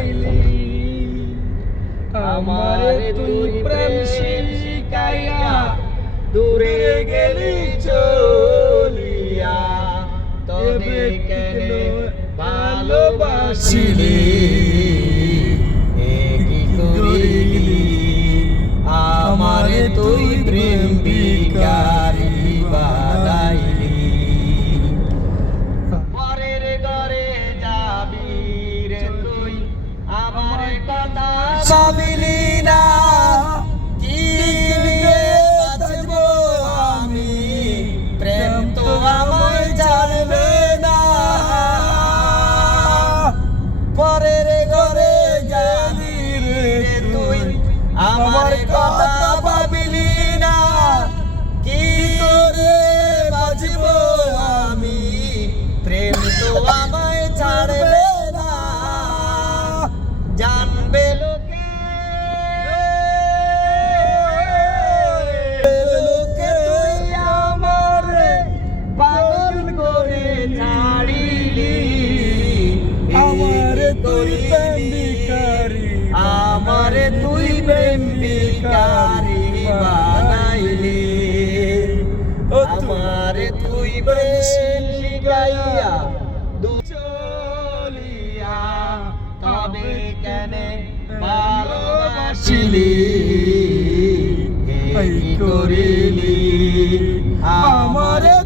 বানাইলি আমারে তুই প্রেম শিখাইয়া দূরে গেলি চলিয়া তবে কেন ভালোবাসিলি কি করিলি আমারে তুই প্রেম ভিখারি বানাইলি পরের ঘরে যাবি রে তুই আমার কথা ভাবিলি না কি নিয়ে বাঁচব আমি প্রেম তো আমায় ছাড়বে না পরের ঘরে যাবি রে তুই আমার কথা ভাবিলি না কি করে বাঁচব আমি প্রেম তো আমায় ছাড়বে না জানবে লোকে তুই আমারে পাগল করে ছাড়িলি আমারে তুই প্রেম ভিখারি আমারে তুই প্রেম ভিখারি বানাইলি আমারে তুই প্রেম শিখাইয়া চলিয়া তবে কেন ভালোবাসিলি কি করিলি আমারে